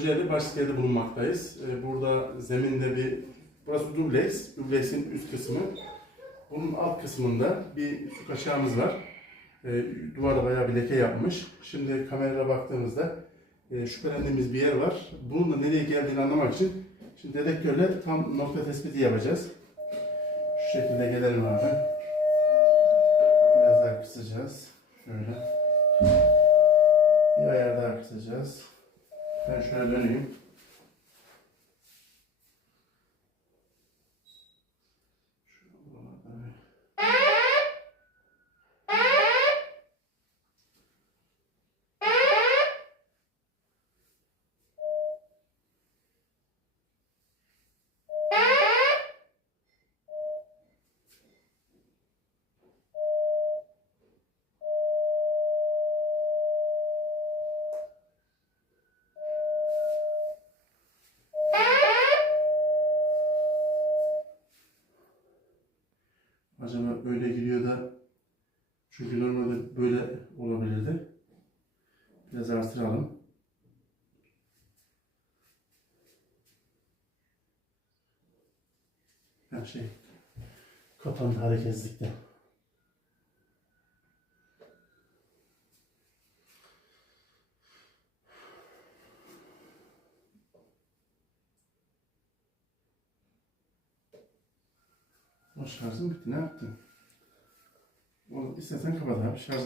Kocaeli Başkent'te bulunmaktayız. Ee, Burada zeminde bir, burası dubleks, dubleksin üst kısmı. Bunun alt kısmında bir su kaçağımız var. Ee, Duvarda bayağı bir leke yapmış. Şimdi kameraya baktığımızda e, şüphelendiğimiz bir yer var. Bunun da nereye geldiğini anlamak için şimdi dedektörle tam nokta tespiti yapacağız. Şu şekilde gelelim abi. Biraz daha kısacağız. Şöyle. Bir ayar daha kısacağız. Ben şöyle döneyim. Acaba böyle gidiyor da çünkü normalde böyle olabilirdi. Biraz artıralım. Her şey kapandı hareketsizlikte. Şarjım bitti. Ne yaptın? O, istersen kapat abi. Şarj